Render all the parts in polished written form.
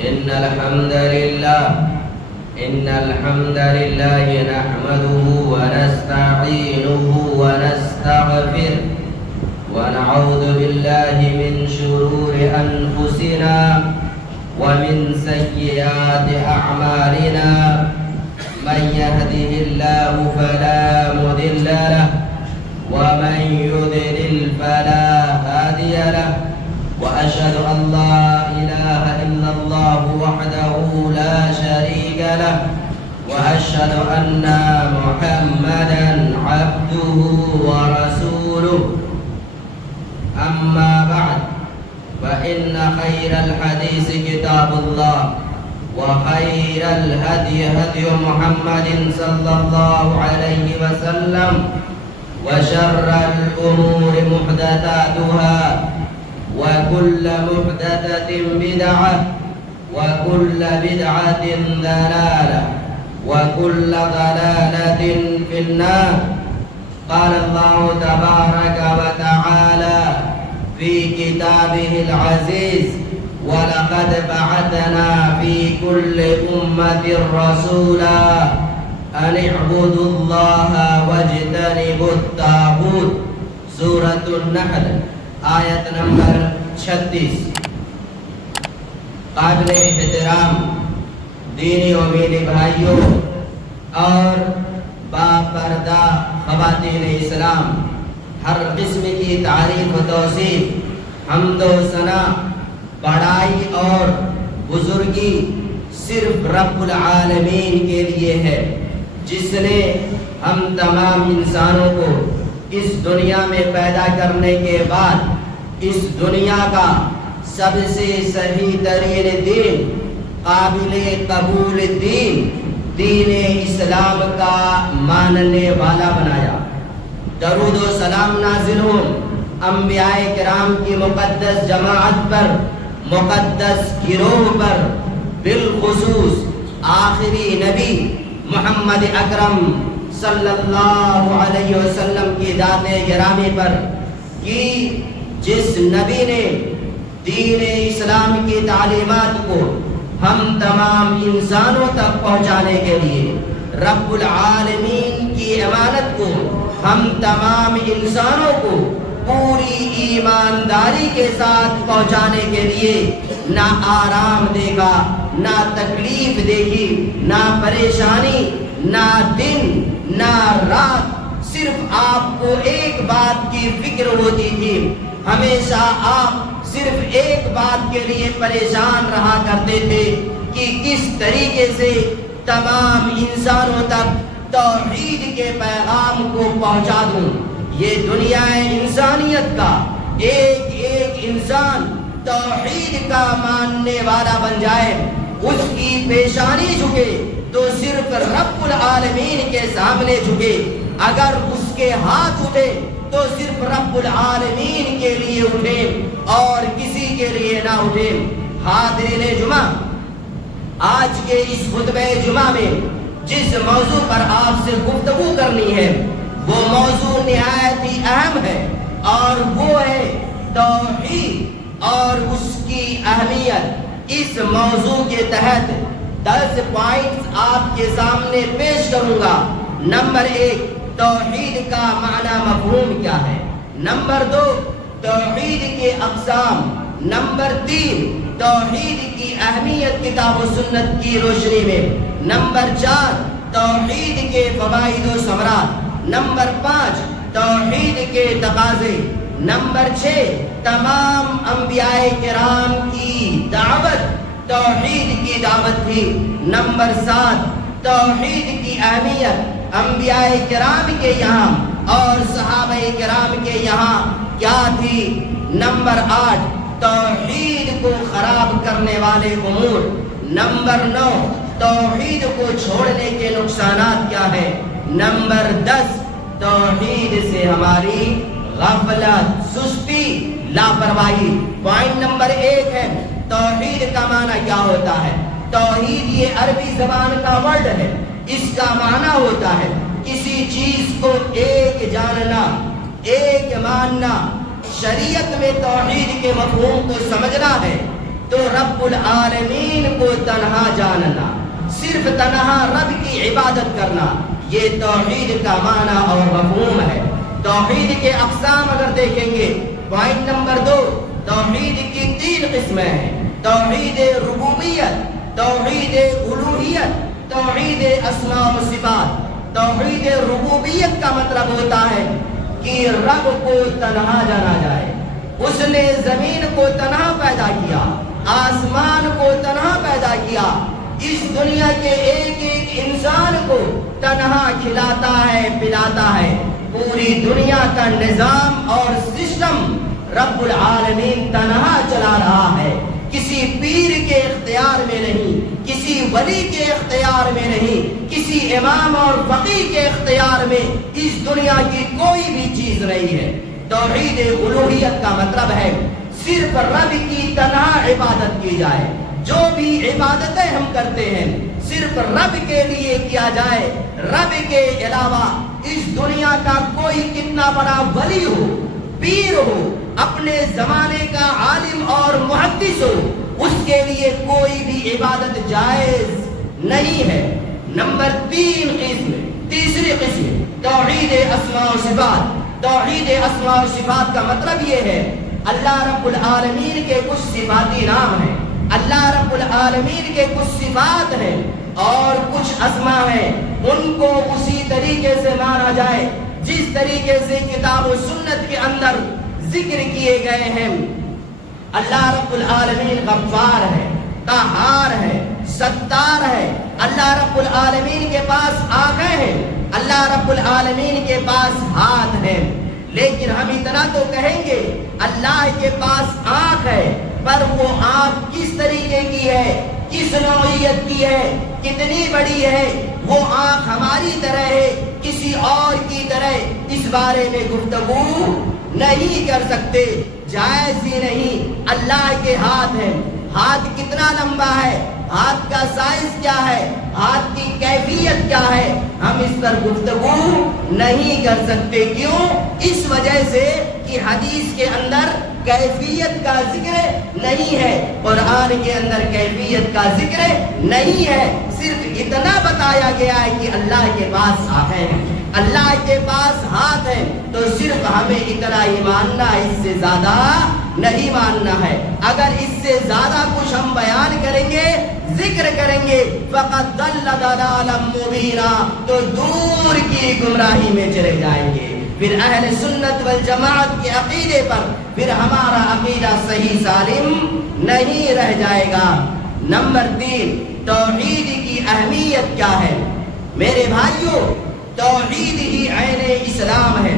إن الحمد لله نحمده ونستعينه ونستغفره ونعوذ بالله من شرور أنفسنا ومن سيئات أعمالنا من يهده الله فلا مضل له ومن يضلل فلا هادي له وأشهد أن لا إله إلا الله وحده لا شريك له وأشهد أن محمدا عبده ورسوله أما بعد فإن خير الحديث كتاب الله وخير الهدي هدي محمد صلى الله عليه وسلم وشر الأمور محدثاتها وكل محدثة بدعة وكل بدعة ضلالة وكل ضلالة في النار. قال الله تبارك وتعالى في كتابه العزيز ولقد بعثنا في كل أمة رسولا أن اعبدوا الله واجتنبوا الطاغوت. سورة النحل آیت نمبر 36. قابل احترام دینی و میری بھائیوں اور باپردہ خواتین اسلام، ہر قسم کی تعریف و توصیف، حمد و ثنا، بڑائی اور بزرگی صرف رب العالمین کے لیے ہے، جس نے ہم تمام انسانوں کو اس دنیا میں پیدا کرنے کے بعد اس دنیا کا سب سے صحیح ترین دین، قابل قبول دین اسلام کا ماننے والا بنایا. درود و سلام نازل ہو انبیاء کرام کی مقدس جماعت پر، مقدس گروہ پر، بالخصوص آخری نبی محمد اکرم صلی اللہ علیہ وسلم کی ذات گرامی پر، کہ جس نبی نے دین اسلام کی تعلیمات کو ہم تمام انسانوں تک پہنچانے کے لیے، رب العالمین کی امانت کو ہم تمام انسانوں کو پوری ایمانداری کے ساتھ پہنچانے کے لیے نہ آرام دیکھا، نہ تکلیف دیکھی، نہ پریشانی، نہ دن نہ رات. صرف آپ کو ایک بات کی فکر ہوتی تھی، ہمیشہ آپ صرف ایک بات کے لیے پریشان رہا کرتے تھے کہ کس طریقے سے تمام انسانوں تک توحید کے پیغام کو پہنچا دوں. یہ دنیا انسانیت کا ایک ایک انسان توحید کا ماننے والا بن جائے، اس کی پیشانی جھکے تو صرف رب العالمین کے سامنے جھکے، اگر اس کے ہاتھ اٹھے تو صرف رب العالمین کے لیے اٹھے اور کسی کے لیے نہ اٹھے. حاضرین جمعہ، آج کے اس خطبہ جمعہ میں جس موضوع پر آپ سے گفتگو کرنی ہے وہ موضوع نہایت ہی اہم ہے، اور وہ ہے توحید اور اس کی اہمیت. اس موضوع کے تحت 10 پوائنٹس آپ کے سامنے پیش کروں گا. نمبر 1، توحید کا معنی مفہوم کیا ہے. نمبر 2، توحید کے اقسام. نمبر 3، توحید کی اہمیت کتاب و سنت کی روشنی میں. نمبر 4، توحید کے فوائد و ثمرات. نمبر 5، توحید کے تقاضے. نمبر 6، تمام انبیاء کرام کی دعوت توحید کی دعوت تھی. نمبر 7، توحید کی اہمیت انبیاء کرام کے یہاں اور صحابہ کرام کے یہاں کیا تھی. نمبر 8، توحید کو خراب کرنے والے امور. نمبر 9، توحید کو چھوڑنے کے نقصانات کیا ہیں. نمبر 10، توحید سے ہماری غفلت، سستی، لاپرواہی. پوائنٹ نمبر 1 ہے توحید کا معنی کیا ہوتا ہے. توحید یہ عربی زبان کا ورڈ ہے، اس کا معنی ہوتا ہے کسی چیز کو ایک جاننا، ایک ماننا. شریعت میں توحید کے مفہوم کو سمجھنا ہے تو رب رب العالمین کو تنہا جاننا، صرف تنہا رب کی عبادت کرنا، یہ توحید کا معنی اور مفہوم ہے۔ توحید کے اقسام اگر دیکھیں گے، پوائنٹ نمبر 2، توحید کی 3 قسمیں ہیں: توحید ربوبیت، توحید الوہیت، توحید اسماء و صفات۔ توحید ربوبیت کا مطلب ہوتا ہے کہ رب کو تنہا جانا جائے۔ اس نے زمین کو تنہا پیدا کیا، آسمان کو تنہا پیدا کیا، اس دنیا کے ایک ایک انسان کو تنہا کھلاتا ہے، پلاتا ہے۔ پوری دنیا کا نظام اور سسٹم رب العالمین تنہا چلا رہا ہے، کسی پیر کے اختیار میں نہیں، کسی ولی کے اختیار میں نہیں، کسی امام اور فقیہ کے اختیار میں اس دنیا کی کوئی بھی چیز نہیں ہے۔ توحید الوہیت کا مطلب ہے صرف رب کی تنہا عبادت کی جائے۔ جو بھی عبادتیں ہم کرتے ہیں صرف رب کے لیے کیا جائے، رب کے علاوہ اس دنیا کا کوئی کتنا بڑا ولی ہو، پیر ہو، اپنے زمانے کا عالم اور محدث ہو، اس کے لیے کوئی بھی عبادت جائز نہیں ہے۔ نمبر 3 قسم، تیسری قسم، توحید اسماء و صفات۔ توحید اسماء و صفات کا مطلب یہ ہے اللہ رب العالمین کے کچھ صفاتی نام ہیں، اللہ رب العالمین کے کچھ صفات ہیں اور کچھ اسماء ہیں، ان کو اسی طریقے سے مانا جائے جس طریقے سے کتاب و سنت کے اندر ذکر کیے گئے ہیں۔ اللہ رب العالمین غفار ہے، قہار ہے، ستار ہے۔ اللہ رب العالمین کے پاس آنکھیں ہیں، اللہ رب العالمین کے پاس ہاتھ ہیں۔ لیکن ہم اتنا تو کہیں گے اللہ کے پاس آنکھ ہے، پر وہ آنکھ کس طریقے کی ہے، کس نوعیت کی ہے، کتنی بڑی ہے؟ وہ آنکھ ہماری طرح ہے، کسی اور کی طرح؟ اس بارے میں گفتگو نہیں کر سکتے، جائز ہی نہیں۔ اللہ کے ہاتھ ہیں، ہاتھ کتنا لمبا ہے، ہاتھ کا سائز کیا ہے، ہاتھ کی کیفیت کیا ہے، ہم اس پر گفتگو نہیں کر سکتے۔ کیوں؟ اس وجہ سے کہ حدیث کے اندر کیفیت کا ذکر نہیں ہے، قرآن کے اندر کیفیت کا ذکر نہیں ہے، صرف اتنا بتایا گیا ہے کہ اللہ کے پاس آنکھیں ہیں، اللہ کے پاس ہاتھ ہیں، تو صرف ہمیں اتنا ہی ماننا، اس سے زیادہ نہیں ماننا ہے۔ اگر اس سے زیادہ کچھ ہم بیان کریں گے، ذکر کریں گے، فقط ضل ضلالا مبینا، تو دور کی گمراہی میں چلے جائیں گے۔ پھر اہل سنت والجماعت کے عقیدے پر پھر ہمارا عقیدہ صحیح سالم نہیں رہ جائے گا۔ نمبر 3، توحید کی اہمیت کیا ہے؟ میرے بھائیوں، توحید ہی عین اسلام ہے۔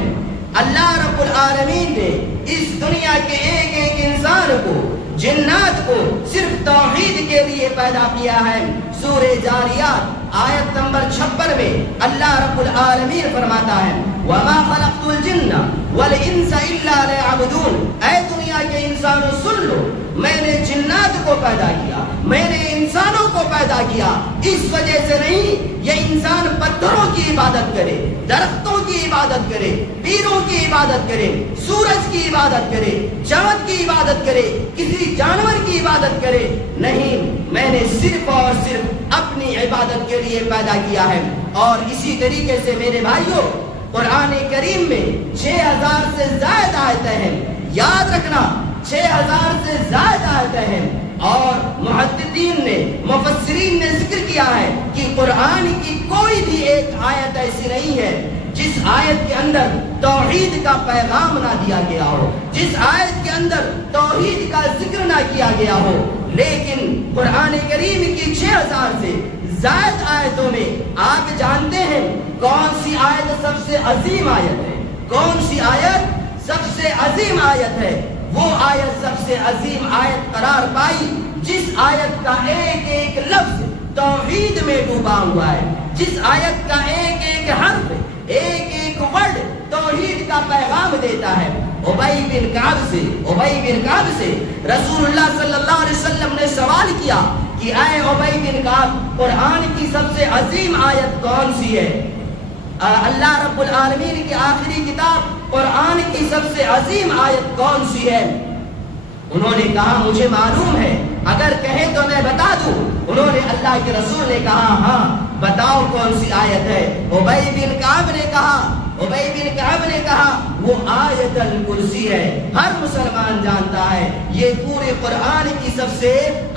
اللہ رب العالمین نے اس دنیا کے ایک ایک انسان کو، جنات کو صرف توحید کے لیے پیدا کیا ہے۔ سورہ جاریات آیت نمبر 56 میں اللہ رب العالمین فرماتا ہے وَمَا خَلَقْتُ الْجِنَّ وَالْإِنسَ إِلَّا لِيَعْبُدُونَ۔ اے دنیا کے انسانوں سن لو، میں نے جنات کو پیدا کیا، میں نے انسانوں کو پیدا کیا اس وجہ سے نہیں یہ انسان پتھروں کی عبادت کرے، درختوں کی عبادت کرے، پیروں کی عبادت کرے، سورج کی عبادت کرے، چاند کی عبادت کرے، کسی جانور کی عبادت کرے، نہیں، میں نے صرف اور صرف اپنی عبادت کے لیے پیدا کیا ہے۔ اور اسی طریقے سے میرے بھائیوں، قرآن کریم میں 6000 سے زائد آیتیں ہیں، یاد رکھنا 6000 سے زائد آیتیں ہیں۔ اور محدثین نے، مفسرین نے ذکر کیا ہے کہ قرآن کی کوئی بھی ایک آیت ایسی نہیں ہے جس آیت کے اندر توحید کا پیغام نہ دیا گیا ہو، جس آیت کے اندر توحید کا ذکر نہ کیا گیا ہو۔ لیکن قرآن کریم کی 6000 سے زائد آیتوں میں آپ جانتے ہیں کون سی آیت سب سے عظیم آیت ہے؟ کون سی آیت سب سے عظیم آیت ہے؟ وہ آیت سب سے عظیم آیت قرار پائی جس آیت کا ایک ایک لفظ توحید میں ڈوبا ہوا ہے، جس آیت کا ایک ایک حرف، ایک ایک ورڈ توحید کا پیغام دیتا ہے۔ ابی بن کعب سے رسول اللہ صلی اللہ علیہ وسلم نے سوال کیا کہ اے ابی بن کعب، قرآن کی سب سے عظیم آیت کون سی ہے؟ اللہ رب العالمین کی آخری کتاب قرآن کی سب سے عظیم آیت کون سی ہے؟ انہوں نے کہا مجھے معلوم ہے، اگر کہیں اللہ کے رسول نے کہا ہاں بتاؤ کون سی آیت ہے؟ ابی بن کعب نے کہا وہ آیت الکرسی ہے۔ ہر مسلمان جانتا ہے یہ پورے قرآن کی سب سے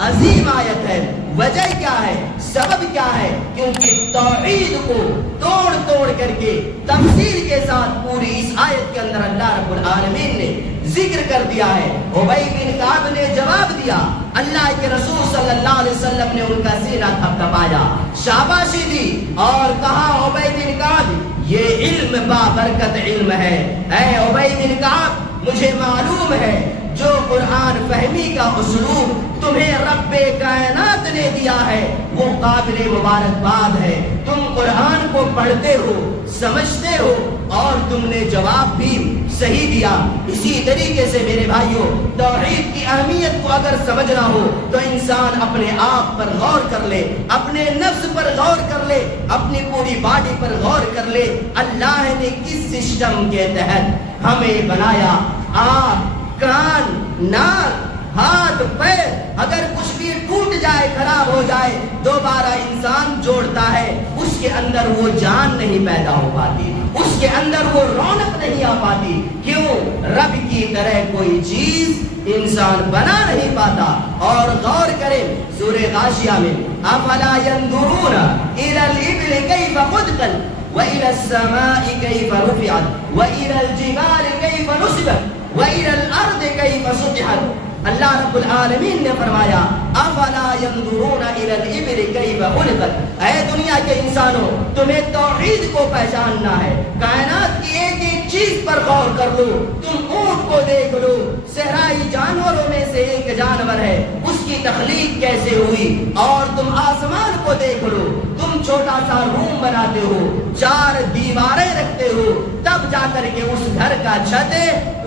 عظیم آیت ہے۔ وجہ کیا ہے؟ سبب کیا ہے؟ کیونکہ توحید کو توڑ توڑ کر کے تفصیل کے ساتھ پوری اس آیت کے اندر اللہ رب العالمین نے ذکر کر دیا ہے۔ ابی بن کعب نے جواب دیا، اللہ کے رسول صلی اللہ علیہ وسلم نے ان کا سینہ تھپتھپایا، شاباشی دی اور کہا ابی بن کعب یہ علم بابرکت علم ہے۔ اے ابی بن کعب مجھے معلوم ہے جو قرآن فہمی کا اسلوب تمہیں رب کائنات نے دیا ہے وہ قابل مبارکباد ہے۔ تم قرآن کو پڑھتے ہو، سمجھتے ہو اور تم نے جواب بھی صحیح دیا۔ اسی طریقے سے میرے بھائیوں توحید کی اہمیت کو اگر سمجھنا ہو تو انسان اپنے آپ پر غور کر لے، اپنے نفس پر غور کر لے، اپنی پوری باڈی پر غور کر لے۔ اللہ نے کس سسٹم کے تحت ہمیں بنایا؟ آنکھ، کان، ناک، ہاتھ، پیر، اگر کچھ بھی ٹوٹ جائے، خراب ہو جائے، دوبارہ انسان جوڑتا ہے، اس کے اندر وہ جان نہیں پیدا ہو پاتی، اس کے اندر وہ رونق نہیں آ پاتی۔ کیوں؟ رب کی طرح کوئی چیز انسان بنا نہیں پاتا۔ اور غور کریں سورہ غاشیہ میں افلا ينظرون الى الابل كيف خلقت والى السماء كيف رفعت والى الجبال كيف نصبت وَإِلَى الْأَرْضِ كَيْفَ سُطِحَتْ۔ اللہ رب العالمین نے فرمایا افلا ينظرون الى الابل كيف خلقت۔ اے دنیا کے انسانوں تمہیں توحید کو پہچاننا ہے، کائنات کی ایک ایک چیز پر غور کر لو۔ تم اونٹ کو دیکھ لو، صحرائی جانوروں میں سے ایک جانور ہے، اس کی تخلیق کیسے ہوئی۔ اور تم آسمان کو دیکھ لو، تم چھوٹا سا روم بناتے ہو، 4 دیواریں رکھتے ہو، تب جا کر کے اس گھر کا چھت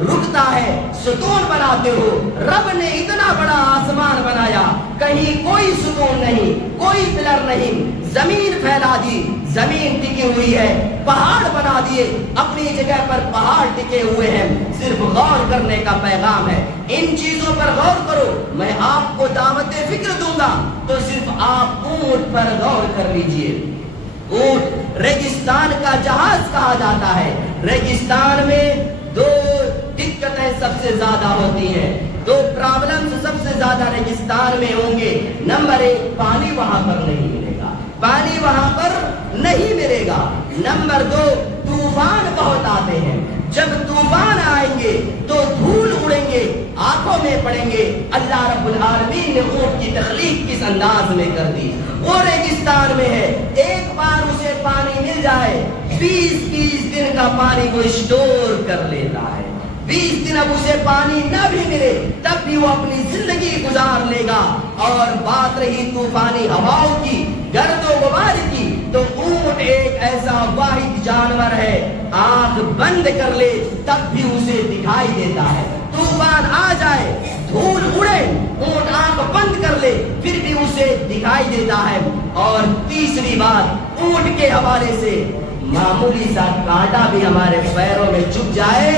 رکتا ہے، ستون بناتے ہو۔ رب نے اتنا بڑا آسمان بنایا، کہیں کوئی ستون نہیں، کوئی پلر نہیں، زمین پھیلا دی، زمین ٹکی ہوئی ہے، پہاڑ بنا دیے، اپنی جگہ پر پہاڑ ٹکے ہوئے ہیں۔ صرف غور کرنے کا پیغام ہے، ان چیزوں پر غور کرو۔ میں آپ کو دعوت فکر دوں گا تو صرف آپ اونٹ پر غور کر لیجئے۔ اونٹ ریگستان کا جہاز کہا جاتا ہے۔ ریگستان میں 2 دقتیں سب سے زیادہ ہوتی ہیں، 2 پرابلمز سب سے زیادہ ریگستان میں ہوں گے۔ نمبر 1 پانی وہاں پر نہیں ملے گا، پانی وہاں پر نہیں ملے گا۔ نمبر 2 طوفان بہت آتے ہیں، جب طوفان آئیں گے تو دھول اڑیں گے، آنکھوں میں پڑیں گے۔ اللہ رب العالمین نے اونٹ کی تخلیق کس انداز میں کر دی، وہ ریگستان میں ہے، ایک بار اسے پانی مل جائے 20 دن کا پانی وہ اسٹور کر لیتا ہے۔ 20 دن اب اسے پانی نہ بھی ملے تب بھی وہ اپنی زندگی گزار لے گا۔ اور بات رہی طوفانی ہواؤں کی، گرد و غبار کی، تو اونٹ ایک ایسا واحد جانور ہے، آنکھ بند کر لے تب بھی اسے دکھائی دیتا ہے۔ طوفان آ جائے، دھول اڑے، اونٹ آنکھ بند کر لے پھر بھی اسے دکھائی دیتا ہے۔ اور تیسری بات اونٹ کے حوالے سے، معمولی سا کانٹا بھی ہمارے پیروں میں چبھ جائے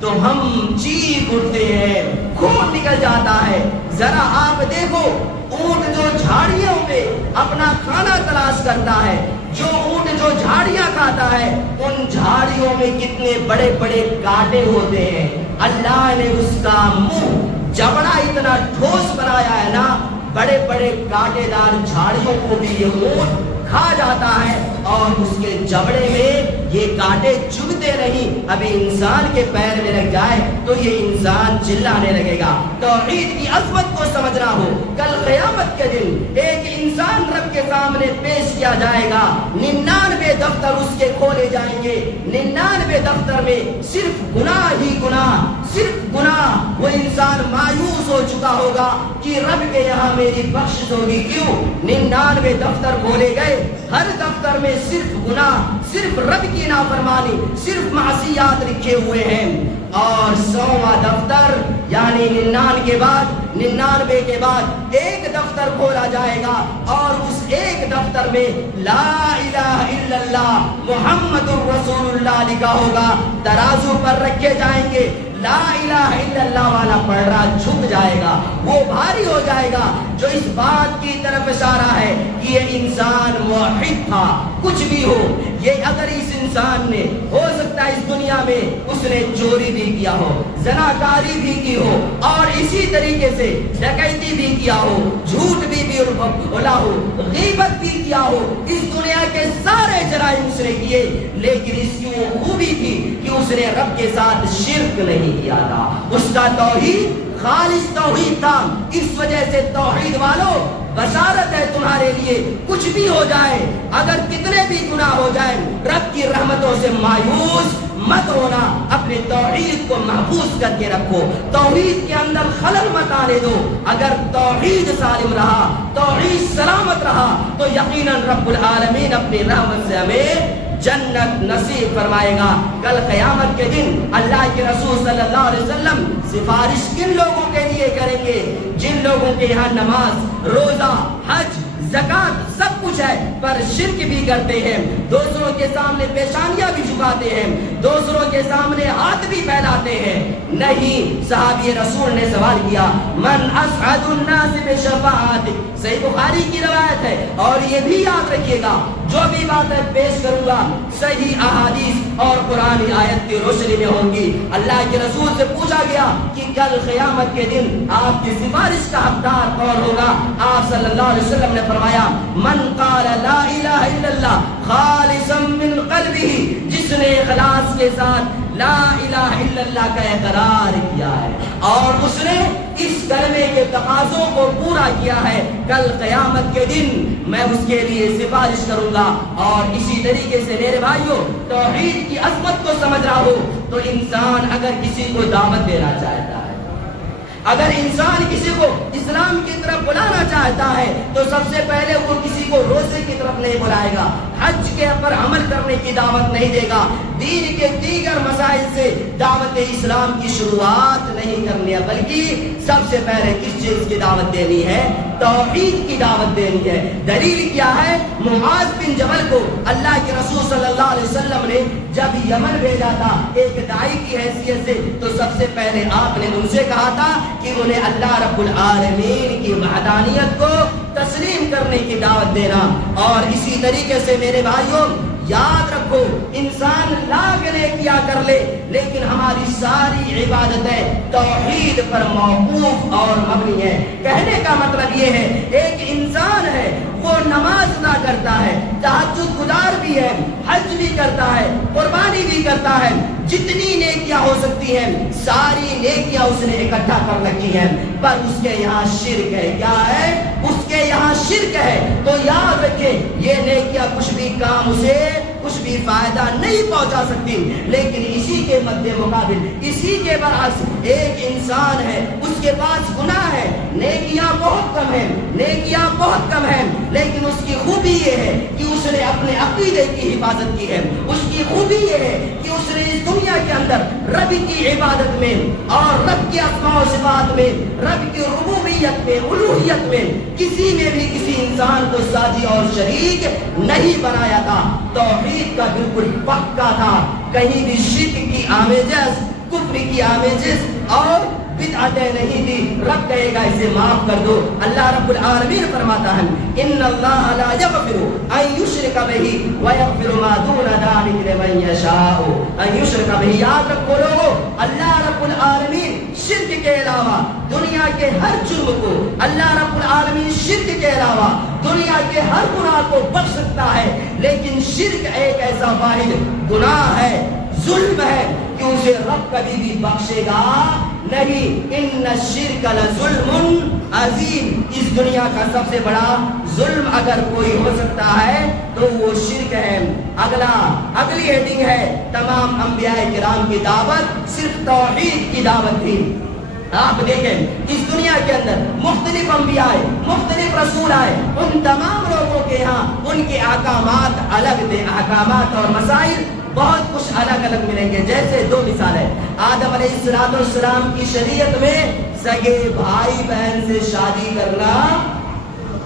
تو ہم چیخ اٹھتے ہیں، خون نکل جاتا ہے۔ ذرا آپ دیکھو اونٹ جو جھاڑیوں پہ اپنا کھانا تلاش کرتا ہے، جو اونٹ جو جھاڑیاں کھاتا ہے، ان جھاڑیوں میں کتنے بڑے بڑے کانٹے ہوتے ہیں۔ اللہ نے اس کا منہ جبڑا اتنا ٹھوس بنایا ہے نا، بڑے بڑے کانٹے دار جھاڑیوں کو بھی یہ اونٹ کھا جاتا ہے اور اس کے جبڑے میں یہ کانٹے چبھتے نہیں۔ ابھی انسان کے پیر میں لگ جائے تو یہ انسان چلانے لگے گا۔ توحید کی عظمت کو سمجھنا ہو، کل قیامت کے دن ایک انسان رب کے سامنے پیش کیا جائے گا، 99 دفتر اس کے کھولے جائیں گے، 99 دفتر میں صرف گناہ ہی گناہ، صرف گناہ۔ وہ انسان مایوس ہو چکا ہوگا کہ رب کے یہاں میری بخشش ہوگی کیوں؟ 99 دفتر کھولے گئے، ہر دفتر میں صرف گناہ، صرف رب کی نافرمانی، صرف معصیات لکھے ہوئے ہیں۔ اور 100واں دفتر یعنی 99 کے بعد ایک دفتر کھولا جائے گا اور اس ایک دفتر میں لا الہ الا اللہ محمد الرسول اللہ لکھا ہوگا۔ ترازو پر رکھے جائیں گے، لا الہ الا اللہ والا پڑھ رہا جھک جائے گا، وہ بھاری ہو جائے گا، جو اس بات کی طرف اشارہ ہے کہ یہ انسان موحد تھا. کچھ بھی ہو، یہ اگر اس انسان نے ہو سکتا ہے اس دنیا میں اس نے چوری بھی کیا ہو، زناکاری بھی کی ہو، اور اسی طریقے سے ڈکیتی بھی کیا ہو، جھوٹ بھی بولا ہو، غیبت بھی کیا ہو، اس دنیا کے سارے جرائم اس نے کیے، لیکن اس کی وہ خوبی تھی کہ اس نے رب کے ساتھ شرک نہیں کیا تھا. اس کا توحید خالص توحید تھا. اس وجہ سے توحید والوں بشارت ہے تمہارے لیے، کچھ بھی ہو جائے، اگر کتنے بھی گناہ ہو جائیں، رب کی رحمتوں سے مایوس مت ہونا. اپنے توحید کو محفوظ کر کے رکھو، توحید کے اندر خلل مت آنے دو. اگر توحید سالم رہا، توحید سلامت رہا، تو یقیناً رب العالمین اپنی رحمت سے ہمیں جنت نصیب فرمائے گا. کل قیامت کے دن اللہ کے رسول صلی اللہ علیہ وسلم سفارش کن لوگوں کے لیے کریں گے؟ جن لوگوں کے یہاں نماز، روزہ، حج، زکات سب کچھ ہے پر شرک بھی کرتے ہیں، دوسروں کے سامنے پیشانیاں بھی جھکاتے ہیں، دوسروں کے سامنے ہاتھ بھی پھیلاتے ہیں. نہیں، صحابی رسول نے سوال کیا، من اسعد الناس بشفاعت. صحیح بخاری کی روایت ہے. اور یہ بھی یاد رکھیے گا، جو بھی باتیں پیش کروں گا صحیح احادیث اور قرآن آیت کی روشنی میں ہوں گی. اللہ کے رسول سے پوچھا گیا کہ کل قیامت کے دن آپ کی سفارش کا حقدار کون ہوگا؟ آپ صلی اللہ علیہ وسلم نے فرمایا، من قال لا الہ الا اللہ خالصا من قلبہ، جس نے اخلاص کے ساتھ لا الہ الا اللہ کا اقرار کیا ہے اور اس نے اس کلمے کے تقاضوں کو پورا کیا ہے، کل قیامت کے دن میں اس کے لیے سفارش کروں گا. اور اسی طریقے سے میرے بھائیوں، توحید کی عظمت کو سمجھ رہا ہو تو انسان اگر کسی کو دعوت دینا چاہتا ہے، اگر انسان کسی کو اسلام کی طرف بلانا چاہتا ہے تو سب سے پہلے وہ کسی کو روزے کی طرف نہیں بلائے گا، حج کے پر عمل کرنے کی دعوت نہیں دے گا، دین کے دیگر مسائل سے دعوت اسلام کی شروعات نہیں کرنی ہے، بلکہ سب سے پہلے کس چیز کی دعوت دینی ہے؟ توحید کی دعوت دینی ہے. دلیل کیا ہے؟ معاذ بن جبل کو اللہ کے رسول صلی اللہ علیہ وسلم نے جب یمن بھیجا تھا ایک داعی کی حیثیت سے، تو سب سے پہلے آپ نے ان سے کہا تھا کہ انہیں اللہ رب العالمین کی وحدانیت کو تسلیم کرنے کی دعوت دینا. اور اسی طریقے سے میرے بھائیوں یاد رکھو، انسان لاکھ نیکیاں کر لے لیکن ہماری ساری عبادتیں توحید پر موقوف اور مبنی ہے. کہنے کا مطلب یہ ہے، ایک انسان ہے وہ نماز ادا کرتا ہے، تہجد گزار بھی ہے، حج بھی کرتا ہے، قربانی بھی کرتا ہے، جتنی نیکیاں ہو سکتی ہیں ساری نیکیاں اس نے اکٹھا کر رکھی ہیں، پر اس کے یہاں شرک ہے. کیا ہے؟ اس کے یہاں شرک ہے. تو یاد رکھیں، یہ نیکیاں کچھ بھی کام اسے کچھ بھی فائدہ نہیں پہنچا سکتی. لیکن اسی کے مد مقابل، اسی کے برعکس ایک انسان ہے، اس کے پاس گناہ ہے، نیکیاں بہت کم ہیں، نیکیاں بہت کم ہیں، لیکن اس کی خوبی یہ ہے کہ اس نے اپنے عقیدے کی حفاظت کی ہے. اس کی خوبی یہ ہے کہ اس نے اس دنیا کے اندر رب کی عبادت میں اور رب کے اسماء و صفات میں، رب کی ربوبیت میں، الوہیت میں کسی میں بھی کسی انسان کو ساجی اور شریک نہیں بنایا تھا. توحید کا بالکل پکا تھا، کہیں بھی شرک کی آمیزش، کفر کی آمیزش اور بدعتیں نہیں تھی. رب کہے گا اسے معاف کر دو. اللہ رب العالمین فرماتا ہے، ان اللہ لا یغفر ان یشرک بہ ویغفر ما دون ذلک لمن یشاء ان یشرک بہ. یاد رکھو لوگو، اللہ رب العالمین شرک کے علاوہ دنیا کے ہر جرم کو، اللہ رب العالمین شرک کے علاوہ دنیا کے ہر گناہ کو بخش سکتا ہے، لیکن شرک ایک ایسا واحد گناہ ہے، ظلم ہے کہ اسے رب کبھی بھی بخشے گا نہیں. ان الشرک لظلم عظیم. اس دنیا کا سب سے بڑا ظلم اگر کوئی ہو سکتا ہے تو وہ شرک ہے. اگلی ہیڈنگ ہے، تمام انبیاء کرام کی دعوت صرف توحید کی دعوت تھی. آپ دیکھیں اس دنیا کے اندر مختلف انبیاء آئے، مختلف رسول آئے، ان تمام لوگوں کے یہاں ان کے احکامات الگ تھے، احکامات اور مسائل بہت کچھ الگ الگ ملیں گے. جیسے دو مثالیں، آدم علیہ السلام کی شریعت میں سگے بھائی بہن سے شادی کرنا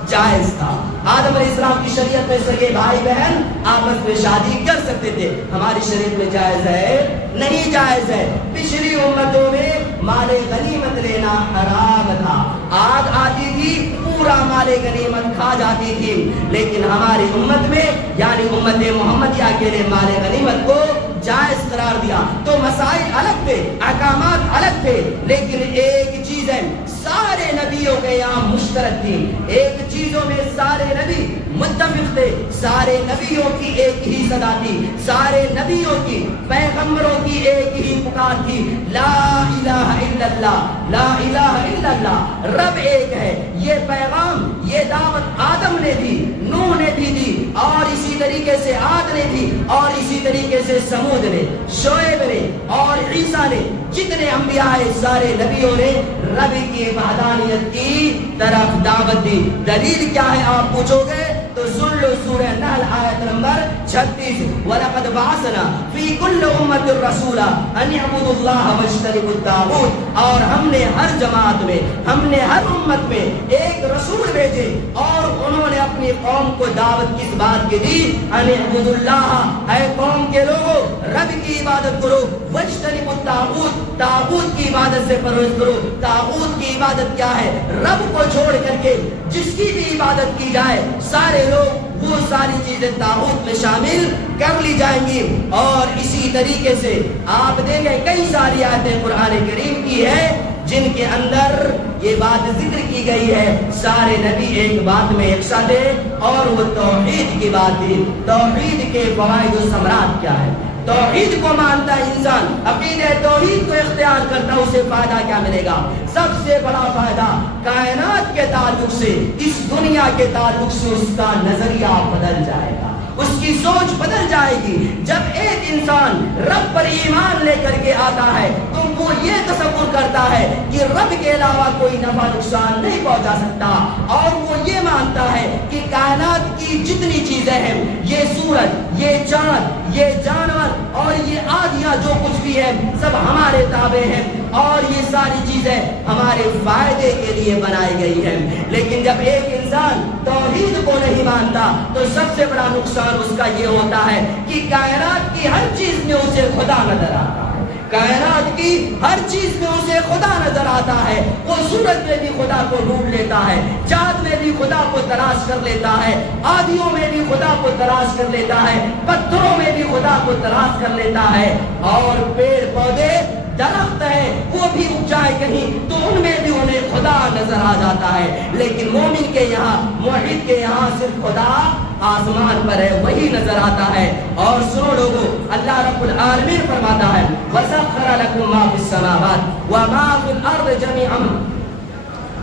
جائز تھا. آدم علیہ السلام کی شریعت میں سگے بھائی بہن آپس میں شادی کر سکتے تھے. ہماری شریعت میں جائز ہے؟ نہیں جائز ہے. پچھلی امتوں میں مال غنیمت لینا حرام تھا. آگ آتی تھی پورا مال غنیمت کھا جاتی تھی، لیکن ہماری امت میں یعنی امت محمدیہ کے لیے مال غنیمت کو جائز قرار دیا۔ تو مسائل الگ تھے، احکامات الگ تھے، لیکن ایک چیز ہے سارے نبیوں کے یہاں مشترک تھی، ایک چیزوں میں سارے نبی متفق تھے، سارے نبیوں کی ایک ہی صدا تھی، سارے نبیوں کی پیغمبروں کی ایک ہی پکار تھی، لا الہ الا اللہ، لا الہ الا اللہ، رب ایک ہے۔ یہ پیغام، یہ دعوت آدم نے دی، نوح نے بھی دی، اور اسی طریقے سے عاد نے دی، اور اسی طریقے سے سمود نے، شعیب نے اور عیسیٰ نے، جتنے انبیاء ہیں سارے نبیوں نے رب کی وحدانیت کی طرف دعوت دی۔ دلیل کیا ہے آپ پوچھو گے تو سن لو، سورہ نحل آیت نمبر 36، وَلَقَدْ بَعَثْنَا فِي كُلِّ أُمَّةٍ رَسُولًا أَنِ اعْبُدُوا اللَّهَ وَاجْتَنِبُوا الطَّاغُوتَ، اور ہم نے ہر جماعت میں، ہم نے ہر امت میں ایک رسول بھیجے، اور انہوں نے اپنی قوم کو دعوت کس بات کی دی؟ أَنِ اعْبُدُوا اللَّهَ، اے قوم کے لوگوں رب کی عبادت کرو، وَاجْتَنِبُوا الطَّاغُوتَ، طاغوت کی عبادت سے پرہیز کرو۔ طاغوت کی عبادت کیا ہے؟ رب کو چھوڑ کر کے جس کی بھی عبادت کی جائے، سارے لوگ وہ ساری چیزیں طاغوت میں شامل کر لی جائیں گی۔ اور اسی طریقے سے آپ دیکھیں کئی ساری آیتیں قرآن کریم کی ہے جن کے اندر یہ بات ذکر کی گئی ہے، سارے نبی ایک بات میں یکساں تھے، اور وہ توحید کی بات تھی۔ توحید کے فوائد و ثمرات کیا ہے؟ توحید کو مانتا انسان، عقیدہ توحید کو اختیار کرتا، اسے فائدہ کیا ملے گا؟ سب سے بڑا فائدہ کائنات کے تعلق سے، اس دنیا کے تعلق سے اس کا نظریہ بدل جائے گا، اس کی سوچ بدل جائے گی۔ جب ایک انسان رب پر ایمان لے کر کے آتا ہے تو وہ یہ تصور کرتا ہے کہ رب کے علاوہ کوئی نفع نقصان نہیں پہنچا سکتا، اور وہ یہ مانتا ہے کہ کائنات کی جتنی چیزیں ہیں، یہ سورج، یہ چاند، یہ جانور اور یہ آدیاں جو کچھ بھی ہے سب ہمارے تابع ہیں، اور یہ ساری چیزیں ہمارے فائدے کے لیے بنائی گئی ہیں۔ لیکن جب ایک انسان توحید کو نہیں مانتا تو سب سے بڑا نقصان اس کا یہ ہوتا ہے کہ کائنات کی ہر چیز میں اسے خدا نظر آتا ہے، کائنات کی ہر چیز میں اسے خدا نظر آتا ہے۔ وہ سورج میں بھی خدا کو ڈھونڈ لیتا ہے، چاند میں بھی خدا کو تلاش کر لیتا ہے، آدیوں میں بھی خدا کو تلاش کر لیتا ہے، پتھروں میں بھی خدا کو تلاش کر لیتا ہے، اور پیڑ پودے درخت ہے وہ بھی اگ جائے کہیں تو ان میں بھی انہیں خدا نظر آ جاتا ہے۔ لیکن مومن کے یہاں، موحد کے یہاں صرف خدا آسمان پر ہے، وہی نظر آتا ہے۔ اور سنو لوگوں، اللہ رب العالمین فرماتا ہے وَسَخَّرَ لَكُم مَّا فِي السَّمَاوَاتِ وَمَا فِي الْأَرْضِ جَمِيعًا،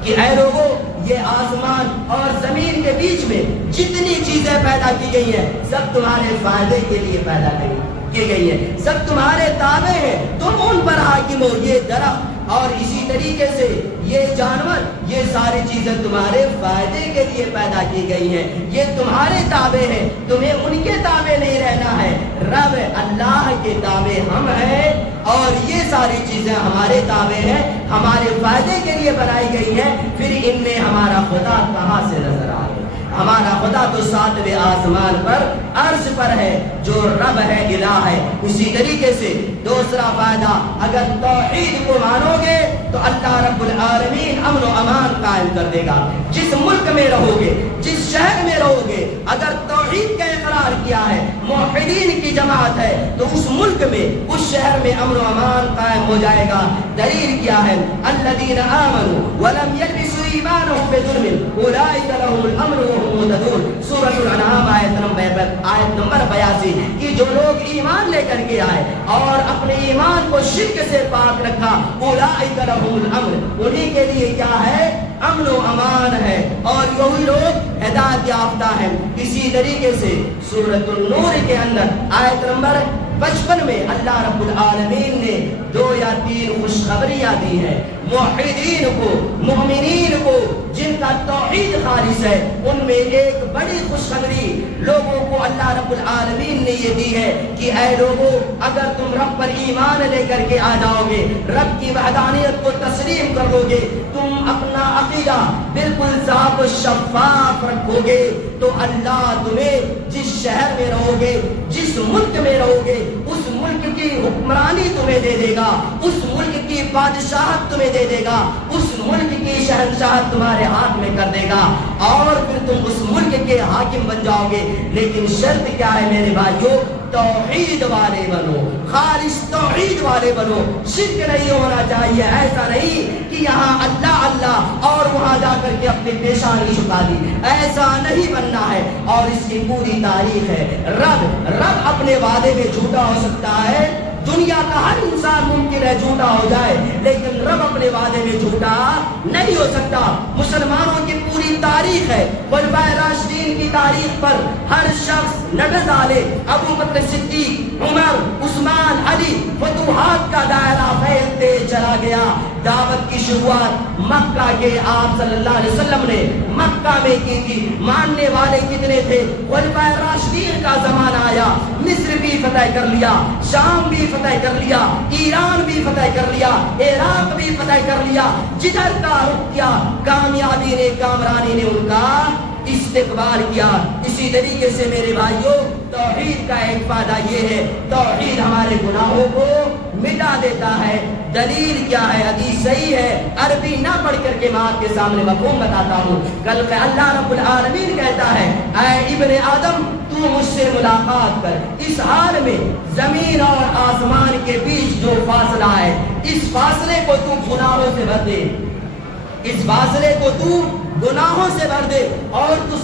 کہ اے لوگوں یہ آسمان اور زمین کے بیچ میں جتنی چیزیں پیدا کی گئی ہیں سب تمہارے فائدے کے لیے پیدا کی گئی ہے، سب تمہارے تابع ہیں، تم ان پر حاکم ہو۔ یہ درخت اور اسی طریقے سے یہ جانور، یہ ساری چیزیں تمہارے فائدے کے لیے پیدا کی گئی ہیں، یہ تمہارے تابع ہیں، تمہیں ان کے تابع نہیں رہنا ہے۔ رب اللہ کے تابع ہم ہیں، اور یہ ساری چیزیں ہمارے تابع ہیں، ہمارے فائدے کے لیے بنائی گئی ہیں۔ پھر ان میں ہمارا خدا کہاں سے نظر آئے؟ ہمارا خدا تو ساتویں آسمان پر عرش پر ہے، جو رب ہے، الہ ہے۔ اسی طریقے سے دوسرا فائدہ، اگر توحید کو مانو گے تو اللہ رب العالمین امن و امان قائم کر دے گا۔ جس ملک میں رہو گے، جس شہر میں رہو گے، اگر توحید کا اقرار کیا ہے، موحدین کی جماعت ہے، تو اس ملک میں، اس شہر میں امن و امان قائم ہو جائے گا۔ دلیل کیا ہے؟ الذین آمنوا ولم یلبسوا ایمانهم بظلم اولئک لهم الامن وهم مهتدون، سورۃ الانعام آیت نمبر 82، کہ جو لوگ ایمان لے کر کے آئے اور اپنے ایمان کو شرک سے پاک رکھا، اولئک لهم الامن، انہی کے لیے کیا ہے؟ امن و امان ہے، اور یہی لوگ ہدایت یافتہ ہیں۔ اسی طریقے سے سورۃ النور کے اندر آیت نمبر 55 میں اللہ رب العالمین نے 2 یا 3 خوشخبریاں دی ہیں موحدین کو، مومنین کو، جن کا توحید خالص ہے۔ ان میں ایک بڑی خوشخبری لوگوں کو اللہ رب العالمین نے یہ دی ہے کہ اے لوگوں، اگر تم رب پر ایمان لے کر کے آ جاؤ گے، رب کی وحدانیت کو تسلیم کر لو گے، تم اپنا عقیدہ بالکل صاف و شفاف رکھو گے، تو اللہ تمہیں جس شہر میں رہو گے، جس ملک میں رہو گے، اس ملک ملک کی حکمرانی تمہیں دے دے گا، اس ملک کی بادشاہت تمہیں دے دے گا، اس ملک کی شہنشاہت تمہارے ہاتھ میں کر دے گا اور پھر تم اس ملک کے حاکم بن جاؤ گے۔ لیکن شرط کیا ہے میرے بھائیو؟ توحید والے بنو، خالص توحید والے بنو، شرک نہیں ہونا چاہیے۔ ایسا نہیں کہ یہاں اللہ اللہ اور وہاں جا کر کے اپنی پیشانی چھپا دی، ایسا نہیں بننا ہے۔ اور اس کی پوری تاریخ ہے۔ رب اپنے وعدے میں جھوٹا ہو سکتا ہے، دنیا کا ہر انسان ممکن ہے جھوٹا ہو جائے، لیکن رب اپنے وعدے میں جھوٹا نہیں ہو سکتا۔ مسلمانوں کی پوری تاریخ ہے، خلفائے راشدین کی تاریخ پر ہر شخص نظر ڈالے، ابو بکر صدیق، عمر، عثمان، علی، فتوحات کا دائرہ پھیلتے چلا گیا۔ دعوت کی شروعات مکہ کے آپ صلی اللہ علیہ وسلم نے مکہ میں کی تھی۔ ماننے والے کتنے تھے؟ خلفائے راشدین کا زمانہ آیا، مصر بھی فتح کر لیا، شام بھی فتح کر لیا، ایران بھی فتح کر لیا، عراق بھی فتح کر لیا۔ جدھر کا رخ کیا، کامیابی نے، کامرانی نے ان کا استقبال کیا۔ اسی طریقے سے میرے بھائیوں، توحید کا ایک فائدہ یہ ہے، توحید ہمارے گناہوں کو مٹا دیتا ہے۔ دلیل کیا ہے؟ حدیث صحیح ہے، عربی نہ پڑھ کر کے میں آپ کے سامنے مفہوم بتاتا ہوں۔ کل اللہ رب العالمین کہتا ہے، اے ابن آدم تو مجھ سے ملاقات کر، اس حال میں زمین اور آسمان کے بیچ جو فاصلہ ہے، اس فاصلے کو تو گناہوں سے بھر دے، اس فاصلے کو تو گناہوں سے بھر دے، اور تو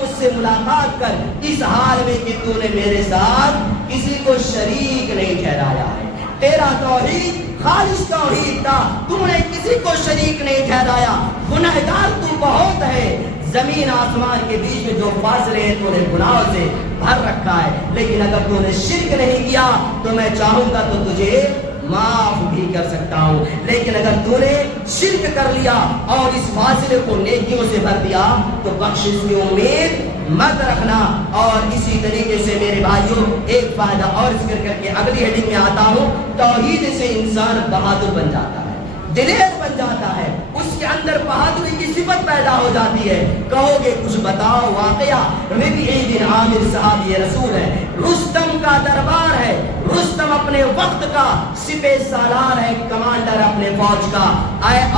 مجھ سے ملاقات کر اس حال میں کہ تو نے میرے ساتھ کسی کو شریک نہیں ٹھہرایا ہے۔ تیرا توحید خالص توحید تھا، تم نے کسی کو شریک نہیں ٹھہرایا۔ گنہگار تو بہت ہے، زمین آسمان کے بیچ میں جو فاصلے ہیں تو نے گناہوں سے بھر رکھا ہے۔ لیکن اگر تو نے شرک نہیں کیا تو میں چاہوں گا تو تجھے معاف بھی کر سکتا ہوں، لیکن اگر تو نے شرک کر لیا اور اس فاصلے کو نیکیوں سے بھر دیا تو بخشش کی امید مت رکھنا۔ اور اسی طریقے سے میرے بھائیوں ایک فائدہ اور ذکر کر کے اگلی ہیڈنگ میں آتا ہوں۔ توحید سے انسان بہادر بن جاتا ہے، دلیر بن جاتا ہے، اس کے اندر بہادری کی صفت پیدا ہو جاتی ہے۔ کہو گے کچھ بتاؤ واقعہ؟ ربیعی بن عامر صحابی رسول ہے، رستم کا دربار ہے، رستم اپنے وقت کا سپہ سالار ہے، کمانڈر اپنے فوج کا،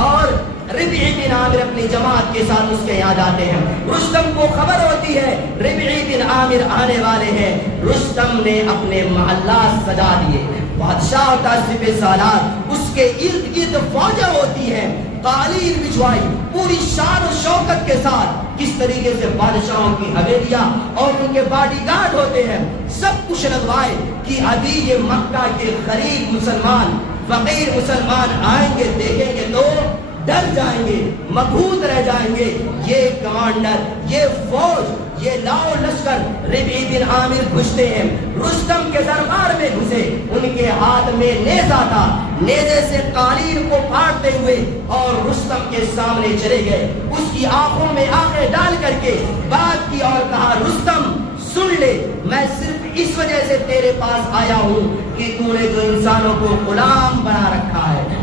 اور ربیعی بن عامر اپنی جماعت کے ساتھ اس کے یہاں جاتے ہیں۔ رستم کو خبر ہوتی ہے ربیعی بن عامر آنے والے ہیں۔ رستم نے اپنے محلات سجا دیے، بادشاہ ہوتا سپہ سالار، اس کے ارد گرد فوجیں ہوتی ہیں، قالین بچھوائی پوری شان و شوکت کے ساتھ۔ کس طریقے سے بادشاہوں کی حویلیاں اور ان کے باڈی گارڈ ہوتے ہیں، سب کچھ لگوائے کہ ابھی یہ مکہ کے غریب مسلمان، فقیر مسلمان آئیں گے، دیکھیں گے تو ڈر جائیں گے، مبہوت رہ جائیں گے۔ یہ کمانڈر، یہ فوج، یہ لاؤ لشکر ربیعی بن عامر گھستے ہیں، رستم کے دربار میں گھسے، ان کے ہاتھ میں نیزہ تھا، نیزے سے قالین کو پھاڑتے ہوئے اور رستم کے سامنے چلے گئے، اس کی آنکھوں میں آنکھیں ڈال کر کے بات کی اور کہا، رستم سن لے، میں صرف اس وجہ سے تیرے پاس آیا ہوں کہ تو نے جو انسانوں کو غلام بنا رکھا ہے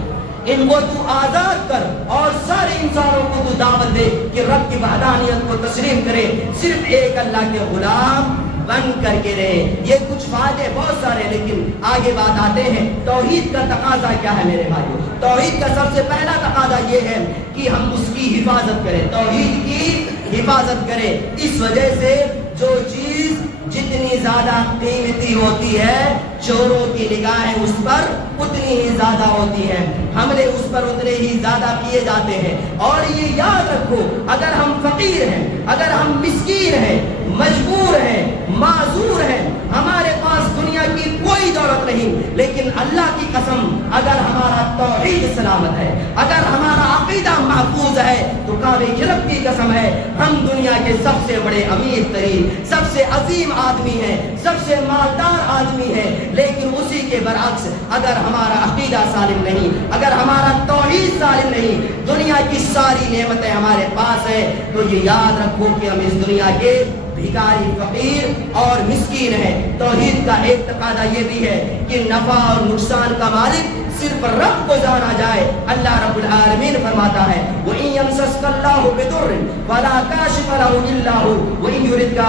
ان کو تو آزاد کر، اور سارے انسانوں کو تو دعوت دے کہ رب کی وحدانیت کو تسلیم کرے، صرف ایک اللہ کے غلام بن کر کے رہے۔ یہ کچھ فائدے بہت سارے، لیکن آگے بات آتے ہیں توحید کا تقاضا کیا ہے میرے بھائیوں۔ توحید کا سب سے پہلا تقاضا یہ ہے کہ ہم اس کی حفاظت کریں، توحید کی حفاظت کریں۔ اس وجہ سے جو چیز جتنی زیادہ قیمتی ہوتی ہے، چوروں کی نگاہیں اس پر اتنی ہی زیادہ ہوتی ہیں، حملے اس پر اتنے ہی زیادہ کیے جاتے ہیں۔ اور یہ یاد رکھو، اگر ہم فقیر ہیں، اگر ہم مسکین ہیں، مجبور ہیں، معذور ہیں، ہمارے پاس دنیا کی کوئی دولت نہیں، لیکن اللہ کی قسم اگر ہمارا توحید سلامت ہے، اگر ہمارا عقیدہ محفوظ ہے، تو کعبہ کی رب کی قسم ہے ہم دنیا کے سب سے بڑے امیر ترین، سب سے عظیم آدمی ہیں، سب سے مالدار آدمی ہیں۔ لیکن اسی کے برعکس اگر ہمارا عقیدہ سالم نہیں، اگر ہمارا توحید سالم نہیں، دنیا کی ساری نعمتیں ہمارے پاس ہیں، تو یہ یاد رکھو کہ ہم اس دنیا کے بھکاری، فقیر اور مسکین ہیں۔ توحید کا ایک تقاضا یہ بھی ہے کہ نفع اور نقصان کا مالک صرف رب کو جانا جائے۔ اللہ رب العالمین فرماتا ہے وَإِن يَمْسَسْكَ اللَّهُ بِضُرٍّ فَلَا كَاشِفَ لَهُ إِلَّا هُوَ وَإِن يُرِدْكَ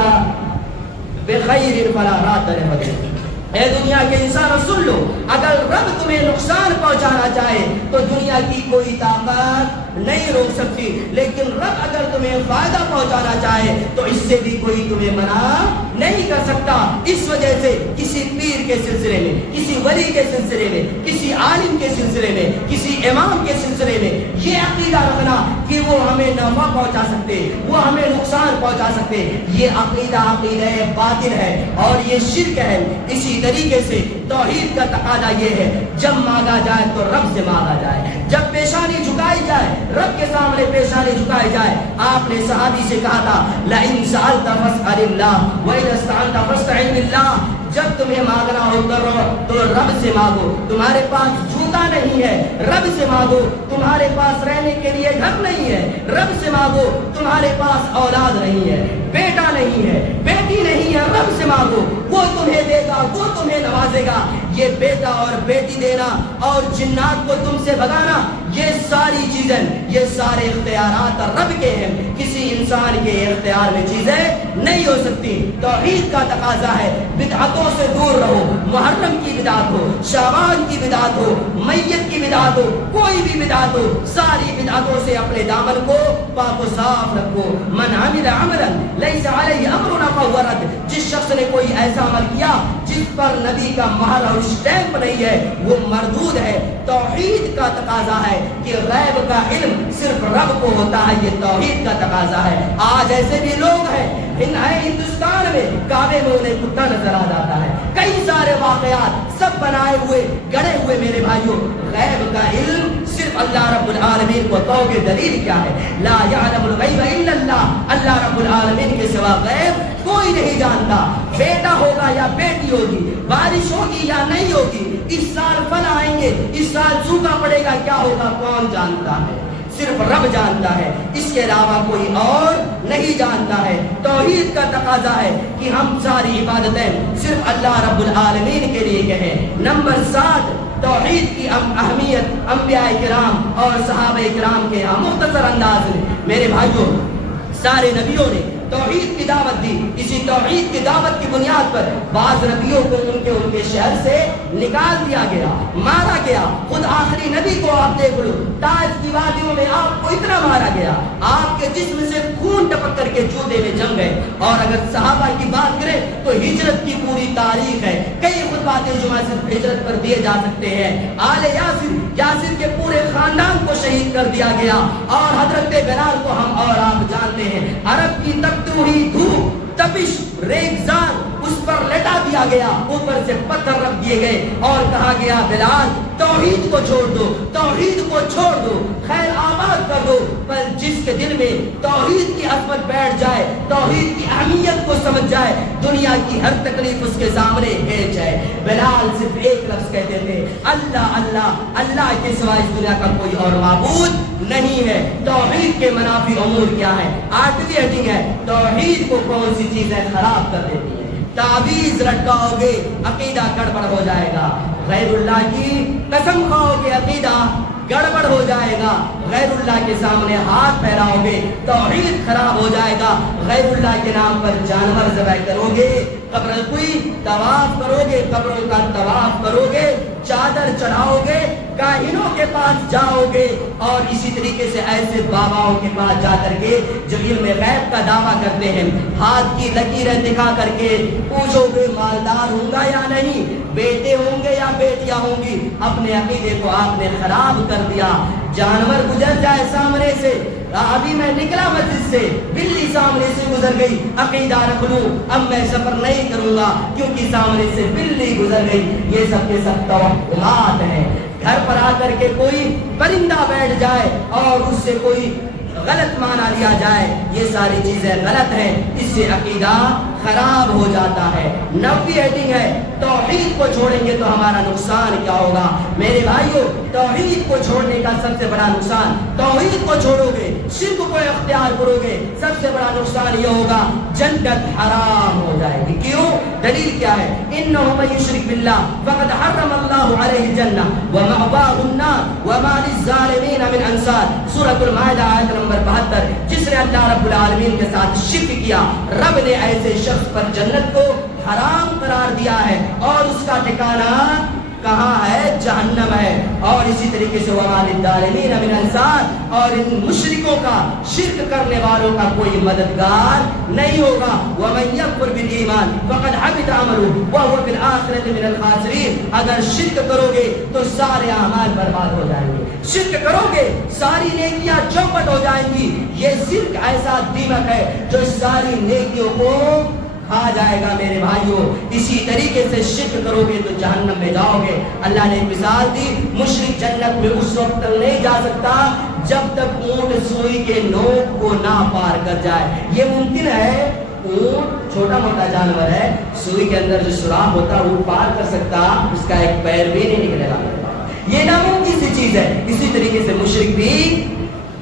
بِخَيْرٍ فَلَا رَادَّ لِفَضْلِهِ۔ اے دنیا کے انسان سن لو، اگر رب تمہیں نقصان پہنچانا چاہے تو دنیا کی کوئی طاقت نہیں روک سکتی، لیکن رب اگر تمہیں فائدہ پہنچانا چاہے تو اس سے بھی کوئی تمہیں منع نہیں کر سکتا۔ اس وجہ سے کسی پیر کے سلسلے میں، کسی ولی کے سلسلے میں، کسی عالم کے سلسلے میں، کسی امام کے سلسلے میں یہ عقیدہ رکھنا کہ وہ ہمیں نفع پہنچا سکتے، وہ ہمیں نقصان پہنچا سکتے، یہ عقیدہ باطل ہے اور یہ شرک ہے۔ اسی طریقے سے توحید کا تقاضا یہ ہے، جب مانگا جائے تو رب سے مانگا جائے، جب پیشانی جھکائی جائے رب کے سامنے پیشانی جھکائی جائے۔ آپ نے صحابی سے کہا تھا لئن سألت فاسأل اللہ وإن استعنت فاستعن باللہ، جب تمہیں مانگنا ہو تو رب سے مانگو، تمہارے پاس جوتا نہیں ہے رب سے مانگو، تمہارے پاس رہنے کے لیے گھر نہیں ہے رب سے مانگو، تمہارے پاس اولاد نہیں ہے، بیٹا نہیں ہے، بیٹی نہیں ہے، رب سے مانگو، وہ تمہیں دے گا، وہ تمہیں نوازے گا۔ یہ بیٹا اور بیٹی دینا اور جنات کو تم سے بھگانا، یہ ساری چیزیں، یہ سارے اختیارات رب کے ہیں، کسی انسان کے اختیار میں چیزیں نہیں ہو سکتی۔ توحید کا تقاضا ہے بدعتوں سے دور رہو، محرم کی بدعت ہو، شعبان کی بدعت ہو، میت کی بدعت ہو، کوئی بھی بدعت ہو، ساری بدعتوں سے اپنے دامن کو پاک و صاف رکھو۔ من عمل عملا لیس علیہ امرنا فہو رد، جس شخص نے کوئی ایسا عمل کیا جس پر نبی کا مہر اور اسٹیمپ نہیں ہے وہ مردود ہے۔ توحید کا تقاضا ہے کہ غیب کا علم صرف رب کو ہوتا ہے، یہ توحید کا تقاضا ہے۔ آج ایسے بھی لوگ ہیں ہندوستان میں کعبے میں انہیں کتا نظر آ جاتا ہے، کئی سارے واقعات سب بنائے ہوئے گڑے ہوئے۔ میرے بھائیوں، غیب کا علم صرف اللہ رب العالمین کو تو کہ دلیل کیا ہے؟ لا یعلم الغیب الا اللہ، اللہ رب العالمین کے سوا غیب کوئی نہیں جانتا۔ بیٹا ہوگا یا بیٹی ہوگی، بارش ہوگی یا نہیں ہوگی، اس سال پھل آئیں گے، اس سال سوکھا پڑے گا، کیا ہوگا کون جانتا ہے؟ صرف رب جانتا ہے، اس کے علاوہ کوئی اور نہیں جانتا ہے۔ توحید کا تقاضا ہے کہ ہم ساری عبادتیں صرف اللہ رب العالمین کے لیے کہیں۔ نمبر 7، توحید کی اہمیت انبیاء کرام اور صحابہ کرام کے یہاں مختصر انداز میں میرے بھائیوں سارے نبیوں نے توحید کی دعوت دی۔ اسی توحید کی دعوت کی بنیاد پر بعض نبیوں کو ان کے شہر سے نکال دیا گیا، مارا گیا۔ خود آخری نبی کو آپ دیکھ لو، طائف کی وادیوں میں آپ کو اتنا مارا گیا، آپ کے جسم سے خون ٹپک کر کے جوتے میں جم گئے۔ اور اگر صحابہ کی بات کریں تو ہجرت کی پوری تاریخ ہے، کئی خطبات جمعہ صرف ہجرت پر دیے جا سکتے ہیں۔ آل یاسر کے پورے خاندان کو شہید کر دیا گیا، اور حضرت بلال کو ہم اور آپ جانتے ہیں، عرب کی تپتی ہوئی دھوپ، تپش، ریگزار اس پر لٹا دیا گیا، اوپر سے پتھر رکھ دیے گئے اور کہا گیا بلال توحید کو چھوڑ دو، توحید کو چھوڑ دو، خیر آباد کر دو۔ پر جس کے دل میں توحید کی عظمت بیٹھ جائے، توحید کی اہمیت کو سمجھ جائے، دنیا کی ہر تکلیف اس کے سامنے ہیچ ہے۔ بلال صرف ایک لفظ کہتے تھے، اللہ اللہ، اللہ کے سوا اس دنیا کا کوئی اور معبود نہیں ہے۔ توحید کے منافی امور کیا ہے؟ 8ویں ہیڈنگ ہے، توحید کو کون سی چیزیں خراب کر دیتی ہیں؟ تعویذ لٹکاؤ گے عقیدہ گڑبڑ ہو جائے گا، غیر اللہ کی قسم کھاؤ گے عقیدہ گڑبڑ ہو جائے گا، غیر اللہ کے سامنے ہاتھ پھیلاؤ گے توحید خراب ہو جائے گا، غیر اللہ کے نام پر جانور ذبح کرو گے، قبر کوئی طواف کرو گے، قبروں کا طواف کرو گے، چادر چڑھاؤ گے، کاہنوں کے پاس جاؤ گے، اور اسی طریقے سے ایسے باباؤں کے پاس جا کر کے جو علم غیب کا دعویٰ کرتے ہیں، ہاتھ کی لکیریں دکھا کر کے پوچھو گے مالدار ہوں گا یا نہیں، بیٹے ہوں گے یا بیٹیاں ہوں گی۔ اپنے عقیدے کو آپ نے خراب کر دیا۔ جانور گزر جائے سامنے سے، ابھی میں نکلا مسجد سے، بلی سامنے سے گزر گئی، عقیدہ رکھ لوں اب میں سفر نہیں کروں گا کیونکہ سامنے سے بلی گزر گئی۔ یہ سب کے سب توہمات ہیں۔ گھر پر آ کر کے کوئی پرندہ بیٹھ جائے اور اس سے کوئی غلط معنی لیا جائے، یہ ساری چیزیں غلط ہیں، اس سے عقیدہ خراب ہو جاتا ہے۔ 9ویں ہیڈنگ ہے، توحید کو چھوڑیں گے تو ہمارا نقصان کیا ہوگا؟ میرے بھائیوں، توحید کو چھوڑنے کا سب سے بڑا نقصان، توحید کو چھوڑو گے، شرک کو اختیار کرو گے، سب سے بڑا نقصان یہ ہوگا جنت حرام ہو جائے گی۔ کیوں؟ دلیل کیا ہے؟ انه من یشرک باللہ فقد حرم اللہ علیہ الجنہ ومأواہ النار وما للظالمین من انصار. سورۃ المائدہ آیت نمبر 72. جس نے اللہ رب العالمین کے ساتھ شرک کیا، رب نے ایسے شخص پر جنت کو حرام قرار دیا ہے اور اس کا ٹھکانہ کہاں ہے؟ جہنم ہے. اور اسی طریقے سے وما للظالمین من انصار، اور ان مشرکوں کا، شرک کرنے والوں کا کوئی مددگار نہیں ہوگا. ومن یکفر بالایمان فقد حبط عمله وهو فی الآخرۃ من الخاسرین. اگر شرک کرو گے تو سارے اعمال برباد ہو جائیں گے. شرک کرو گے ساری نیکیاں چوپٹ ہو جائیں گی. یہ شرک ایسا دیمک ہے جو ساری نیکیوں کو کھا جائے گا میرے بھائیوں. اسی طریقے سے شرک کرو گے تو جہنم میں جاؤ گے. اللہ نے مثال دی، مشرک جنت میں اس وقت تک نہیں جا سکتا جب تک اونٹ سوئی کے نوک کو نہ پار کر جائے. یہ ممکن ہے، اونٹ چھوٹا موٹا جانور ہے، سوئی کے اندر جو سوراخ ہوتا ہے وہ پار کر سکتا، اس کا ایک پیر بھی نہیں نکلے گا. یہ ناممکن سی چیز ہے. اسی طریقے سے مشرک بھی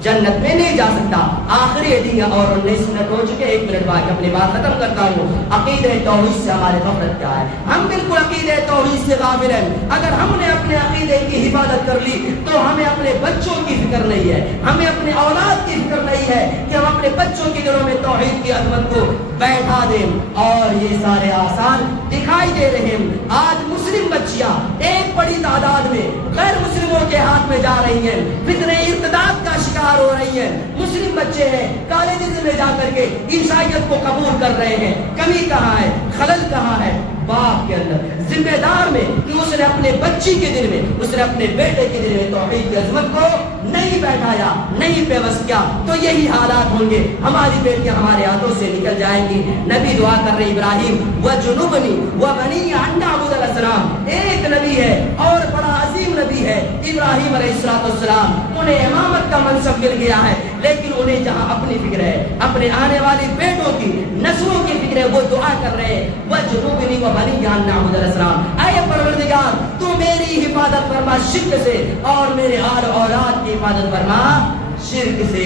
جنت میں نہیں جا سکتا. آخری حدیث اور 19 منٹ ہو چکے، 1 منٹ بعد اپنی بات ختم کرتا ہوں. عقیدہ توحید سے ہماری غفلت کیا ہے؟ ہم بالکل عقیدہ توحید سے غافل ہیں. اگر ہم نے اپنے عقیدے کی حفاظت کر لی تو ہمیں اپنے بچوں کی فکر نہیں ہے، ہمیں اپنے اولاد کی فکر نہیں ہے کہ ہم اپنے بچوں کے دلوں میں توحید کی عظمت کو بیٹھا دیں. اور یہ سارے آثار دکھائی دے رہے ہیں. آج مسلم بچیاں ایک بڑی تعداد میں غیر مسلموں کے ہاتھ میں جا رہی ہیں، فتنہ ارتداد کا شکار ہو رہی ہیں. مسلم بچے ہیں کالجز میں جا کر کے عیسائیت کو قبول کر رہے ہیں. کمی کہاں ہے؟ خلل کہاں ہے؟ باپ کے اندر. ذمہ دار میں کہ اس نے اپنے بچی کے دل میں، اس نے اپنے بیٹے کے دل میں توحید کی عظمت کو نہیں بیٹھایا، نہیں پیوست کیا، تو یہی حالات ہوں گے. ہماری بیٹیاں ہمارے ہاتھوں سے نکل جائیں گی. نبی دعا کر رہے ابراہیم وجنبنی وبنی ان نعبد الاصنام. ایک نبی ہے اور بڑا عظیم نبی ہے ابراہیم علیہ السلام. انہیں امامت کا منصب مل گیا ہے، لیکن انہیں جہاں اپنی فکر ہے، اپنے آنے والی بیٹوں کی، نسلوں کی فکر ہے، وہ دعا کر رہے ہیں وجنبنی وبنی ان نعبد الاصنام. اے پروردگار تو میری حفاظت فرما شرک سے اور میرے آل اولاد کی حفاظت فرما شرک سے.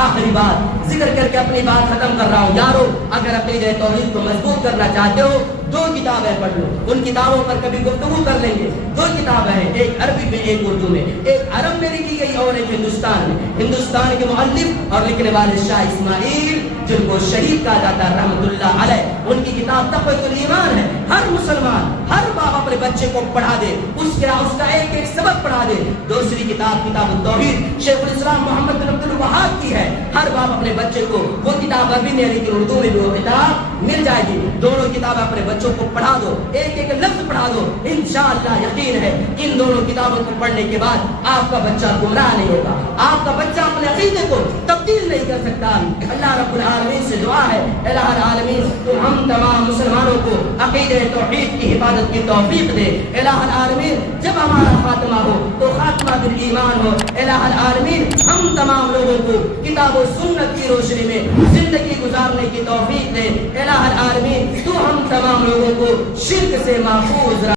آخری بات ذکر کر کے اپنی بات ختم کر رہا ہوں. یارو اگر عقیدہ توحید کو مضبوط کرنا چاہتے ہو 2 کتابیں پڑھ لو. ان کتابوں پر کبھی گفتگو کر لیں گے. 2 کتابیں ہیں، ایک عربی میں ایک اردو میں. ایک عرب میں لکھی گئی اور ایک ہندوستان میں. ہندوستان کے مؤلف اور لکھنے والے شاہ اسماعیل، جن کو شہید کہا جاتا ہے رحمۃ اللہ علیہ. ان کی کتاب تقویۃ الایمان ہے. ہر مسلمان، ہر باپ اپنے بچے کو پڑھا دے، اس کا ایک ایک سبق پڑھا دے. دوسری کتاب کتاب التوحید شیخ الاسلام محمد بن عبد الوہاب کی ہے. ہر باپ اپنے بچے کو، وہ کتاب عربی میں لیکن اردو میں بھی وہ کتاب مل جائے گی. دونوں کتابیں اپنے بچوں کو پڑھا دو، ایک ایک لفظ پڑھا دو. انشاءاللہ یقین ہے ان دونوں کتابوں کو پڑھنے کے بعد آپ کا بچہ گمراہ نہیں ہوگا، آپ کا بچہ اپنے عقیدے کو تبدیل نہیں کر سکتا. اللہ رب العالمین سے دعا ہے، الہ العالمین تو ہم تمام مسلمانوں کو عقیدہ توحید کی حفاظت کی توفیق دے. الہ العالمین جب ہمارا خاتمہ ہو تو خاتمہ بالایمان ہو. الہ العالمین ہم تمام لوگوں کو کتاب و سنت کی روشنی میں زندگی گزارنے کی توفیق دے. الہ العالمین تو ہم تمام لوگوں کو شرک سے محفوظ